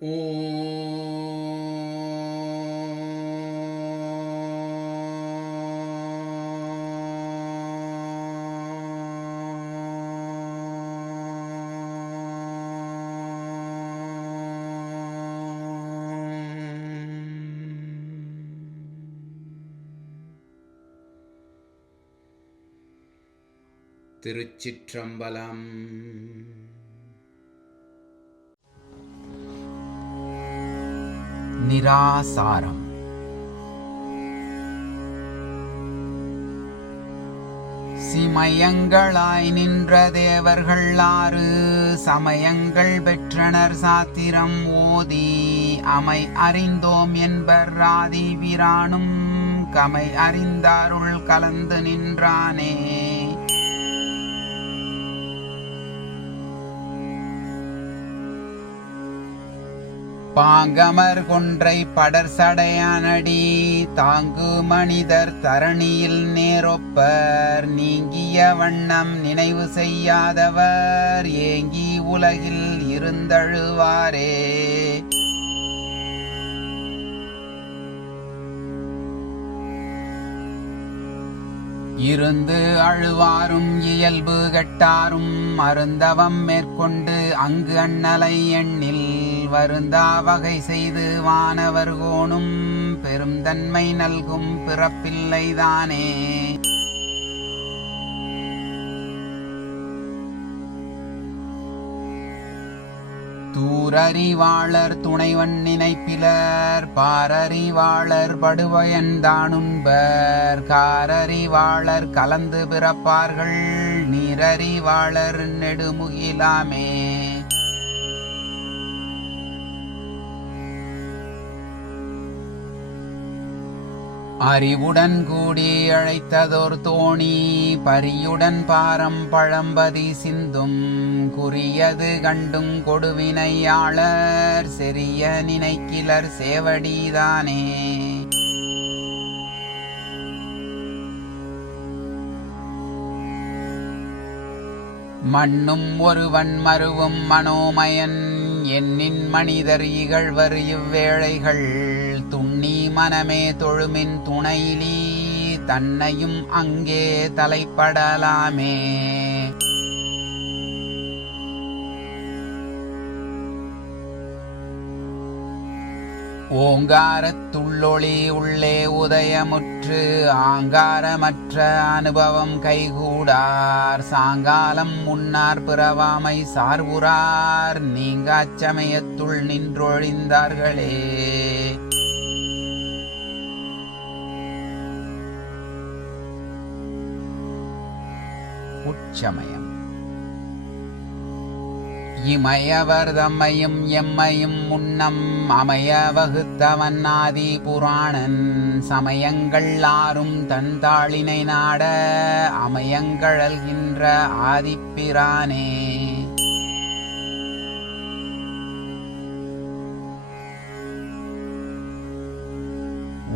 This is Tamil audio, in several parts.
ஓம் திருச்சிற்றம்பலம். நிராசாரம். சிமயங்களாய் நின்ற தேவர்கள் 6 சமயங்கள் பெற்றனர் சாத்திரம் ஓதி அமை அறிந்தோம் என்பர் ஆதி பிரானும் கமை அறிந்தாருள் கலந்து நின்றானே. பாங்கமர் கொன்றை படர் சடையானடி தாங்கு மனிதர் தரணியில் நேரொப்பர் நீங்கிய வண்ணம் நினைவு செய்யாதவர் ஏங்கி உலகில் இருந்தழுவாரே. இருந்து அழுவாரும் இயல்பு கெட்டாரும் அருந்தவம் மேற்கொண்டு அங்கு அண்ணலை எண்ணில் வருந்தா வகை செய்து வானவர் கோணும் பெரும் தன்மை நல்கும் பிறப்பில்லைதானே. தூரறிவாளர் துணைவன் நினைப்பிலர் பாரறிவாளர் படுவயன் தானுண்பர் காரறிவாளர் கலந்து பிறப்பார்கள் நீரறிவாளர் நெடுமுகிலாமே. அறிவுடன் கூடி அழைத்ததோர் தோணி பரியுடன் பாரம் பழம்பதி சிந்தும் குறியது கண்டும் கொடுவினையாளர் செறிய நினைக்கிலர் சேவடிதானே. மண்ணும் ஒருவன் மருவும் மனோமயன் எண்ணின் மனிதர் இகழ்வர் இவ்வேளைகள் துண்ணி மனமே தொழுமின் துணையிலி தன்னையும் அங்கே தலைப்படலாமே. ஓங்காரத்துள்ளொளி உள்ளே உதயமுற்று ஆங்காரமற்ற அனுபவம் கைகூடார் சாங்காலம் முன்னார் பிறவாமை சார்புறார் நீங்காச் சமயத்துள் நின்றொழிந்தார்களே. உட்சமயம். இமயவர் தம்மையும் எம்மையும் முன்னம் அமைய வகுத்தவன் ஆதி புராணன் சமயங்கள் 6 தன் தாளினை நாட அமையங்கழல்கின்ற ஆதிப்பிரானே.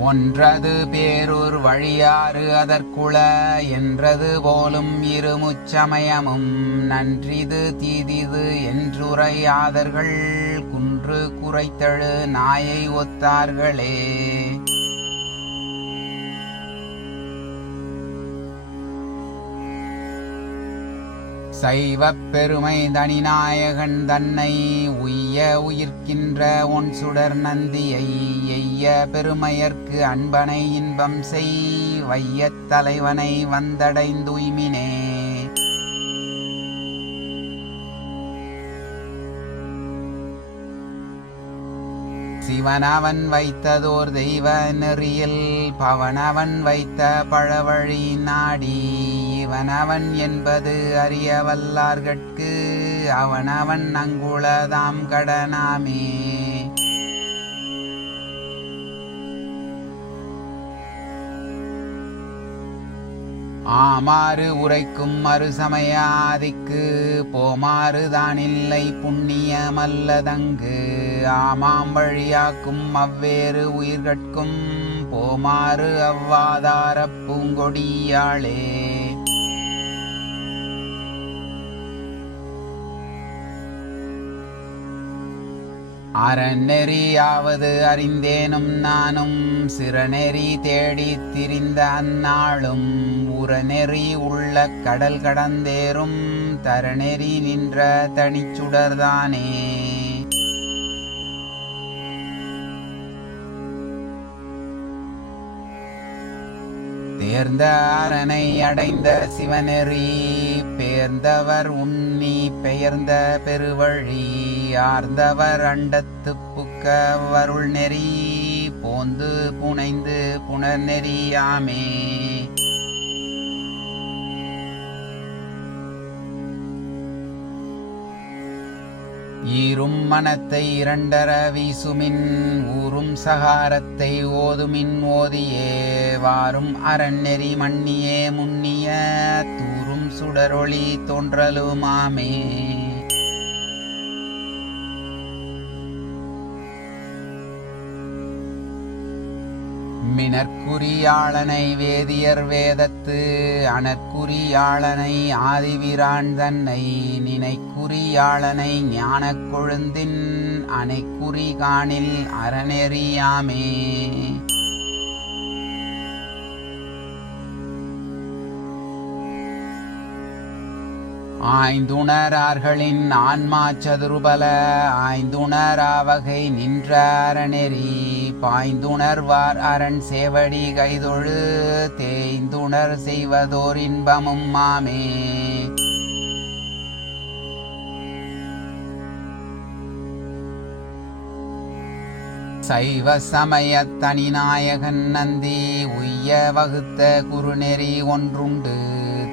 ஒன்றது பேரூர் வழியாறு அதற்குள என்றது போலும் இருமுச்சமயமும் நன்றிது தீதிது என்றுரையாதர்கள் குன்று குறைத்தழு நாயை ஒத்தார்களே. சைவப் பெருமை தனிநாயகன் தன்னை உய்ய உயிர்க்கின்ற ஒன் சுடர் நந்தியை எய்ய பெருமையர்க்கு அன்பனை இன்பம் செய் வையத் தலைவனை வந்தடைந்துய்மினே. சிவனவன் வைத்ததோர் தெய்வ நெறியில் பவனவன் வைத்த பழவழி நாடி இவனவன் என்பது அறிய வல்லார்கட்கு அவனவன் அங்குளதாம் கடனாமே. ஆமாறு உரைக்கும் மறுசமயாதிக்கு போமாறு தானில்லை புண்ணியமல்லதங்கு ஆமாம் வழியாக்கும் அவ்வேறு உயிர்கட்கும் போமாறு அவ்வாதாரப் பூங்கொடியாளே. அறநெறியாவது அறிந்தேனும் நானும் சிறநெறி தேடித் திரிந்த அந்நாளும் உறநெறி உள்ள கடல் கடந்தேறும் தரநெறி நின்ற தனிச்சுடர்தானே. தேர்ந்த அரணை அடைந்த சிவநெறி பேர்ந்தவர் உண்ணி பெயர்ந்த பெருவழி ஆர்ந்தவர் அண்டத்து புக்க வருள் நெறி போந்து புனைந்து புனர்நெறியாமே. ஈரும் மனத்தை இரண்டர வீசுமின் ஊரும் சகாரத்தை ஓதுமின் ஓதியே வாரும் அரண்நெறி மன்னியே முன்னிய தூரும் சுடரொளி தோன்றலுமாமே. மினற்குரியாளனை வேதியர் வேதத்து அனற்குரியாளனை ஆதிவிரான் தன்னை நினைக்குரியாளனை ஞானக் கொழுந்தின் அனைக்குறி காணில் அறநெறியாமே. ஆய்ந்துணரார்களின் ஆன்மா சதுருபல ஆய்ந்துணராவகை நின்ற அறநெறி பாய்ந்துணர்வார் அரண் சேவடி கைதொழு தேய்ந்துணர் செய்வதோர் இன்பமும் மாமே. சைவ சமய தனிநாயகன் நந்தி உய்ய வகுத்த குருநெறி ஒன்றுண்டு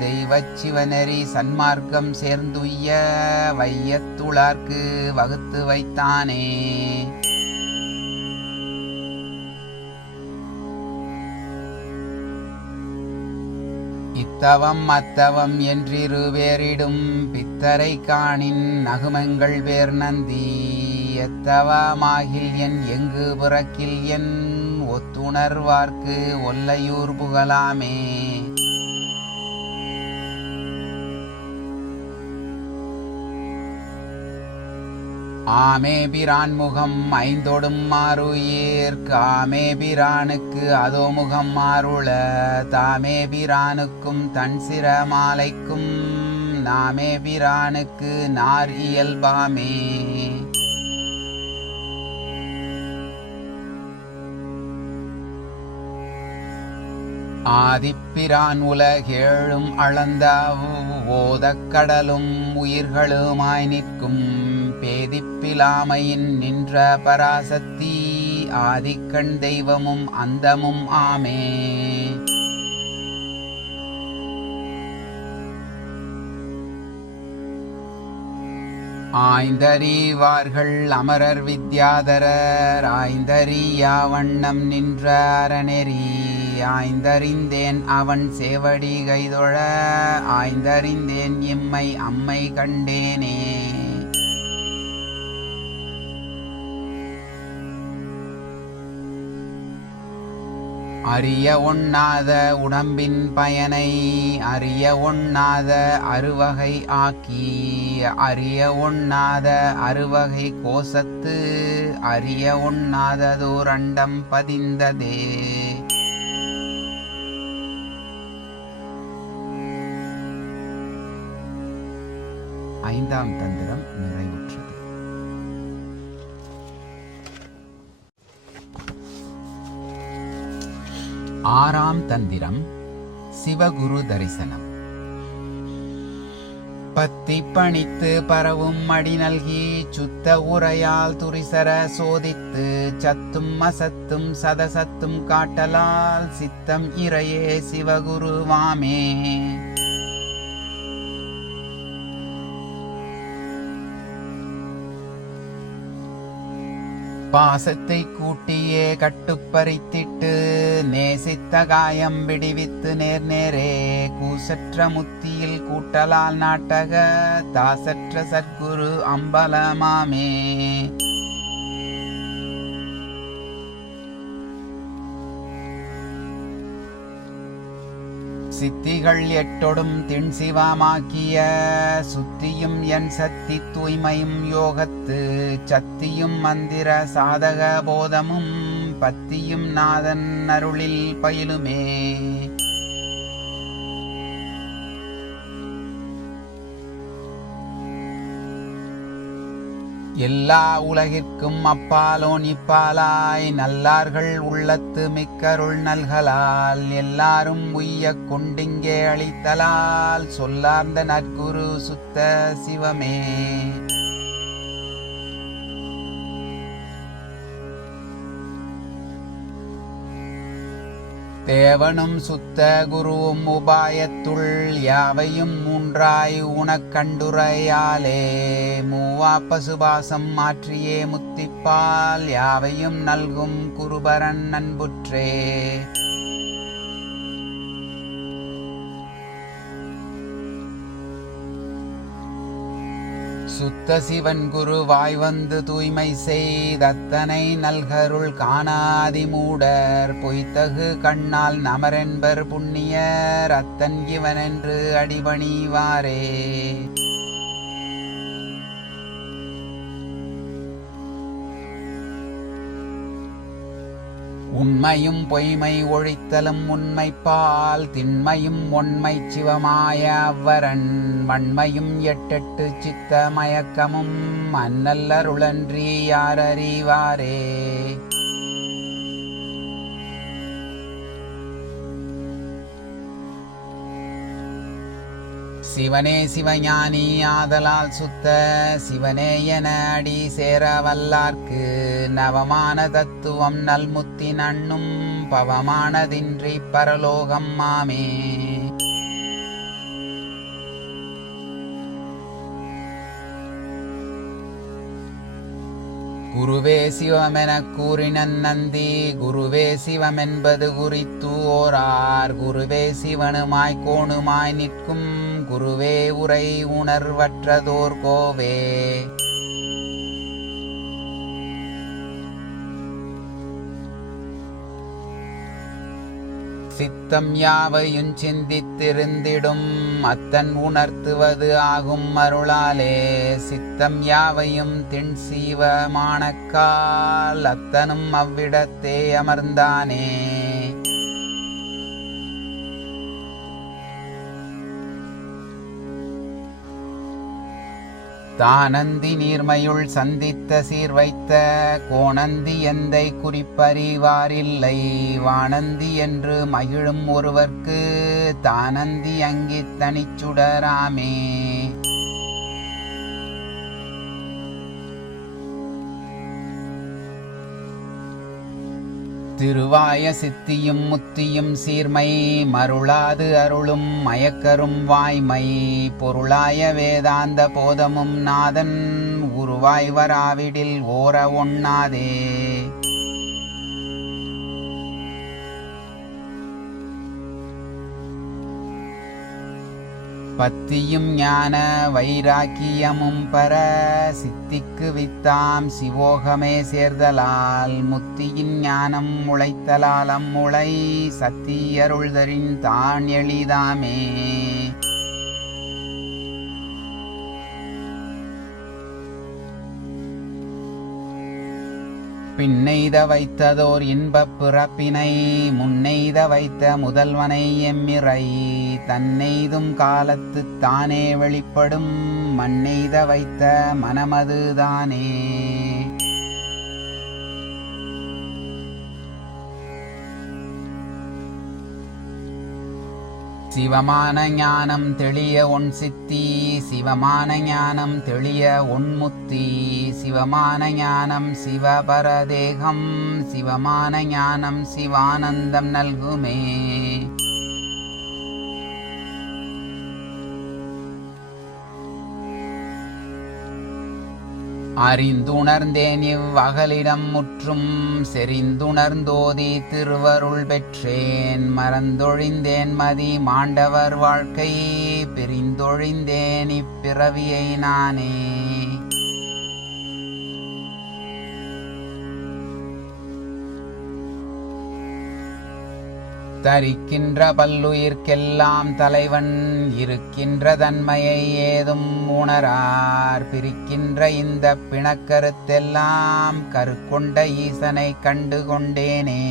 தெய்வச் சிவநெறி சன்மார்க்கம் சேர்ந்துய்ய வையத்துளார்க்கு வகுத்து வைத்தானே. இத்தவம் அத்தவம் என்றிருவேரிடும் பித்தரை காணின் நகுமங்கள் வேர் நந்தி எத்தவமாகில் என் எங்கு பிறக்கில் என் ஒத்துணர்வார்க்கு ஒல்லையூர் புகழாமே. ஆமே பிரான் முகம் ஐந்தொடும் மாறுயிர் காமே பிரானுக்கு அதோ முகம் மாறுள தாமே பிரானுக்கும் தன் சிர மாலைக்கும் நாமே பிரானுக்கு நார் இயல்பாமே. ஆதிப்பிரான் உலகேழும் அளந்த ஓதக்கடலும் உயிர்களுமாய் நிற்கும் பேதிப்பிலாமையின் நின்ற பராசக்தி ஆதிக்கண் தெய்வமும் அந்தமும் ஆமே. ஆய்ந்தறிவார்கள் அமரர் வித்யாதரர் ஆய்ந்தறியா வண்ணம் நின்ற அறநெறி ஆய்ந்தறிந்தேன் அவன் சேவடி கைதொழ ஆய்ந்தறிந்தேன் இம்மை அம்மை கண்டேனே. அறிய ஒண்ணாத உடம்பின் பயனை அறிய ஒண்ணாத அறுவகை ஆக்கி அறிய ஒண்ணாத அறுவகை கோசத்து அறிய ஒண்ணாததோர் அண்டம் பதிந்ததே. ஐந்தாம் தந்திரம் நிறைவுற்றது. ஆறாம் தந்திரம் சிவகுரு தரிசனம். பத்தி பணித்து பரவும் அடி நல்கி சுத்த உரையால் துரிசர சோதித்து சத்தும் அசத்தும் சதசத்தும் காட்டலால் சித்தம் இறையே சிவகுருவாமே. பாசத்தை கூட்டியே கட்டுப்பறித்திட்டு நேசித்த காயம் விடுவித்து நேர் நேரே கூசற்ற முத்தியில் கூட்டலால் நாட்டக தாசற்ற சத்குரு அம்பலமாமே. சித்திகள் எட்டொடும் திண்சிவமாக்கிய சுத்தியும் என் சக்தி தூய்மையும் யோகத்து சத்தியும் மந்திர சாதக போதமும் பத்தியும் நாதன் அருளில் பயிலுமே. எல்லா உலகிற்கும் அப்பாலோன் இப்பாலாய் நல்லார்கள் உள்ளத்து மிக்கருள் நல்கலால் எல்லாரும் உய்ய கொண்டிங்கே அளித்தலால் சொல்லார்ந்த நற்குரு சுத்த சிவமே. தேவனும் சுத்த குருவும் உபாயத்துள் யாவையும் மூன்றாய் உனக்கண்டுரையாலே மூவா பசுபாசம் மாற்றியே முத்திப்பால் யாவையும் நல்கும் குருபரன் அன்புற்றே. சுத்த சிவன் குருவாய் வந்து தூய்மை செய்தத்தனை நல்கருள் காணாதி மூடர் பொய்த்தகு கண்ணால் நமரென்பர் புண்ணியர் அத்தன் இவனென்று அடிபணிவாரே. உண்மையும் பொய்மை ஒழித்தலும் உண்மைப்பால் திண்மையும் ஒன்மை சிவமாய அவ்வரன் வன்மையும் எட்டெட்டு சித்த மயக்கமும் அந்நல்லருளன்றி யாரறிவாரே. சிவனே சிவஞானி ஆதலால் சுத்த சிவனே என அடி சேர வல்லார்க்கு நவமான தத்துவம் நல்முத்தி நண்ணும் பவமானதின்றி பரலோகம் மாமே. குருவே சிவமெனக் கூறினன் நந்தி குருவே சிவமென்பது குறித்து ஓரார் குருவே சிவனுமாய் கோணுமாய் நிற்கும் குருவே உரை உணர்வற்றதோர் கோவே. சித்தம் யாவையும் சிந்தித்திருந்திடும் அத்தன் உணர்த்துவது ஆகும் அருளாலே சித்தம் யாவையும் திண் சீவமானக்கால் அத்தனும் அவ்விடத்தே அமர்ந்தானே. தானந்தி நீர்மையுள் சந்தித்த சீர் வைத்த கோணந்தி எந்தை குறிப்பறிவாரில்லை வானந்தி என்று மகிழும் ஒருவர்க்கு தானந்தி அங்கித் தனிச்சுடராமே. திருவாய சித்தியும் முத்தியும் சீர்மை மருளாது அருளும் மயக்கரும் வாய்மை பொருளாய வேதாந்த போதமும் நாதன் உருவாய் வராவிடில் ஓர ஒண்ணாதே. பத்தியும் ஞான வைராக்கியமும் பர சித்திக்கு வித்தாம் சிவோகமே சேர்தலால் முத்தியின் ஞானம் உழைத்தலால் அம்முளை சத்தியருள்தரின் தான் எளிதாமே. பின்னெய்த வைத்ததோர் இன்பப் பிறப்பினை முன்னெய்த வைத்த முதல்வனை எம்மிறை தன்னெய்தும் காலத்து தானே வெளிப்படும் மண்ணெய்த வைத்த மனமதுதானே. சிவமான ஞானம் தெளிய ஒன் சித்தி சிவமான ஞானம் தெளிய ஒன்முத்தி சிவமான ஞானம் சிவபரதேகம் சிவமான ஞானம் சிவானந்தம் நல்குமே. அறிந்துணர்ந்தேன் இவ்வகலிடம் முற்றும் செறிந்துணர்ந்தோதி திருவருள் பெற்றேன் மறந்தொழிந்தேன் மதி மாண்டவர் வாழ்க்கை பிரிந்தொழிந்தேன் இப்பிறவியை நானே. தரிக்கின்ற பல்லுயிர்க்கெல்லாம் தலைவன் இருக்கின்ற தன்மையை ஏதும் உணரார் பிரிக்கின்ற இந்த பிணக்கருத்தெல்லாம் கருக்கொண்ட ஈசனை கண்டு கொண்டேனே.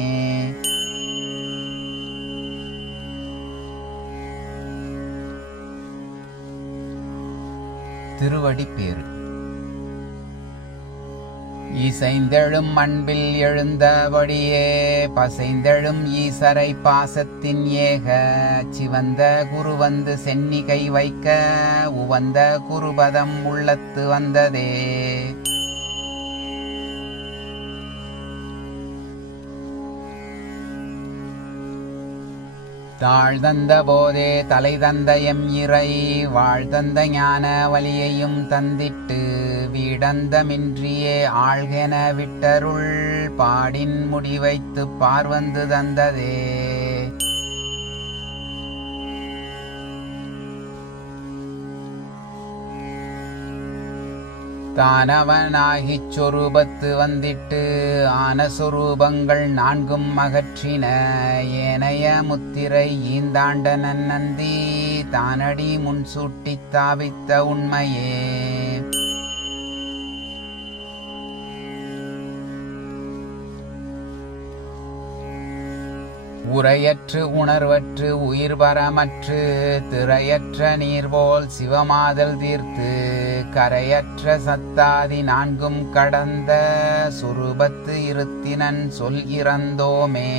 திருவடிப்பேறு. இசைந்தெழும் அன்பில் எழுந்தபடியே பசைந்தெழும் ஈசரை பாசத்தின் ஏக சிவந்த குரு வந்து சென்னிகை வைக்க உவந்த குருபதம் உள்ளத்து வந்ததே. தாழ்தந்த போதே தலை தந்த எம் இறை வாழ்தந்த ஞான வலியையும் தந்திட்டு வீடந்தமின்றியே ஆழ்கென விட்டருள் பாடின் முடிவைத்து பார்வந்து தந்ததே. தானவனாகிச் சொரூபத்து வந்திட்டு ஆன சொரூபங்கள் நான்கும் அகற்றின ஏனைய முத்திரை ஈந்தாண்ட நன்னந்தி தானடி முன்சூட்டி தாவித்த உண்மையே. உரையற்று உணர்வற்று உயிர் பரமற்று திரையற்ற நீர்போல் சிவமாதல் தீர்த்து கரையற்ற சத்தாதி நான்கும் கடந்த சுரூபத்து இருத்தினன் சொல் இறந்தோமே.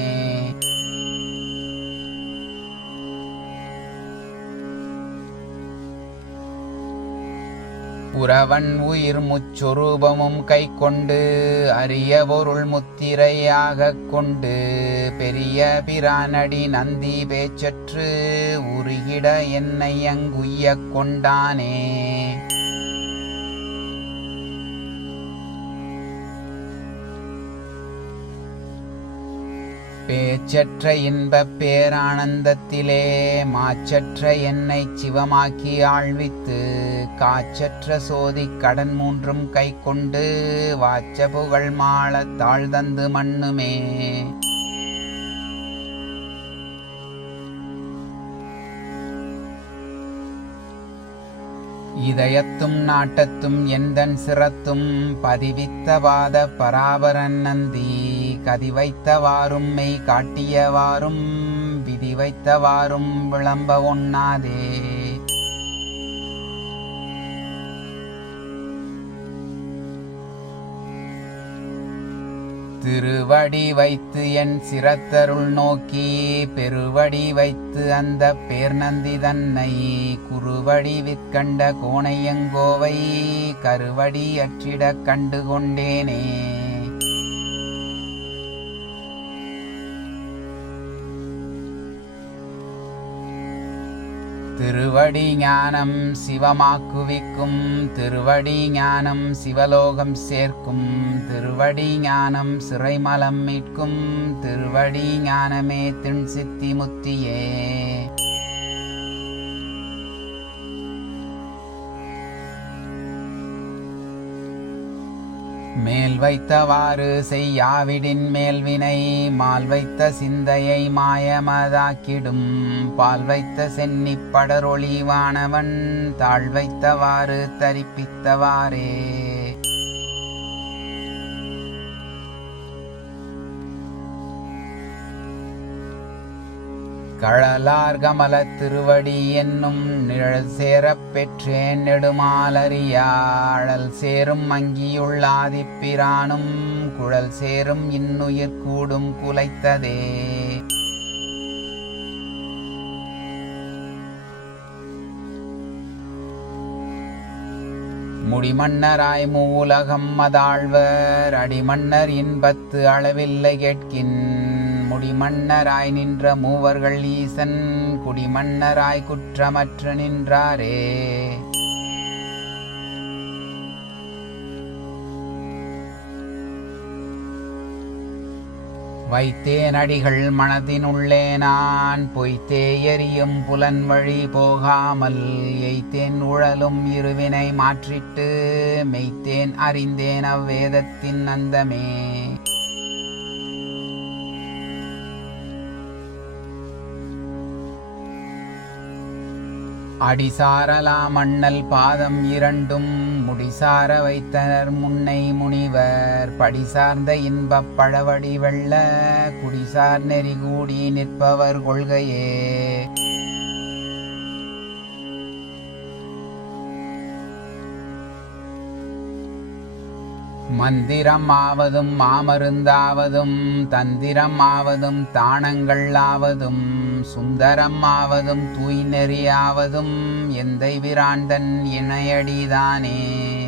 புறவன் உயிர் முச்சொரூபமும் கை கொண்டு அரிய பொருள் முத்திரையாக கொண்டு பெரிய பிரானடி நந்தி பேச்சற்று உருகிட என்னை அங்குய்ய கொண்டானே. பேச்சற்ற இன்பப் பேரானந்தத்திலே மாச்சற்ற என்னை சிவமாக்கி ஆழ்வித்து காச்சற்ற சோதி கடன் மூன்றும் கை கொண்டு வாச்ச புகழ் மாள தாழ்தந்து மண்ணுமே. இதயத்தும் நாட்டத்தும் எந்தன் சிரத்தும் பதிவித்த வாத பராபரன் நந்தி கதி வைத்தவாறும் மெய் காட்டியவாறும் விதி வைத்தவாறும் விளம்ப ஒண்ணாதே. திருவடி வைத்து என் சிரத்தருள் நோக்கி பெருவடி வைத்து அந்த பேர்நந்தி தன்னை குருவடி விற்கண்ட கோணையங்கோவை கருவடி அற்றிட கண்டு கொண்டேனே. திருவடி ஞானம் சிவமாக்குவிக்கும் திருவடி ஞானம் சிவலோகம் சேர்க்கும் திருவடி ஞானம் சிறைமலம் மீட்கும் திருவடி ஞானமே திண் சித்தி முத்தியே. மேல் வைத்தவாறு செய்யாவிடின் மேல்வினை மால் வைத்த சிந்தையை மாயமதாக்கிடும் பால் வைத்த சென்னிப் படரொளிவானவன் தாழ் வைத்தவாறு தரிப்பித்தவாறே. கழலார் கமல திருவடி என்னும் நிழல் சேரப் பெற்றேன் நெடுமாலறியாழல் சேரும் அங்கியுள்ளாதிப்பிரானும் குழல் சேரும் இன்னுயிர் கூடும் குலைத்ததே. முடிமன்னராய் மூலகம் மதாழ்வர் அடிமன்னர் இன்பத்து அளவில்லை கேட்கின் முடிமன்னராய் நின்ற மூவர்கள் ஈசன் குடிமன்னராய் குற்றமற்று நின்றாரே. வைத்தேன் அடிகள் மனதினுள்ளே நான் பொய்த்தே எரியும் புலன் வழி போகாமல் எய்த்தேன் உழலும் இருவினை மாற்றிட்டு மெய்த்தேன் அறிந்தேன் அவ்வேதத்தின் அந்தமே. அடிசாரலா மண்ணல் பாதம் இரண்டும் முடிசார வைத்தனர் முன்னை முனிவர் படிசார்ந்த இன்பப் பழவடி வெள்ள குடிசார் நெறி கூடி நிற்பவர் கொள்கையே. மந்திரம் ஆவதும் மாமருந்தாவதும் தந்திரம் ஆவதும் தானங்கள் ஆவதும் சுந்தரம் ஆவதும் தூய் நெறியாவதும் எந்தை விராந்தன் இணையடிதானே.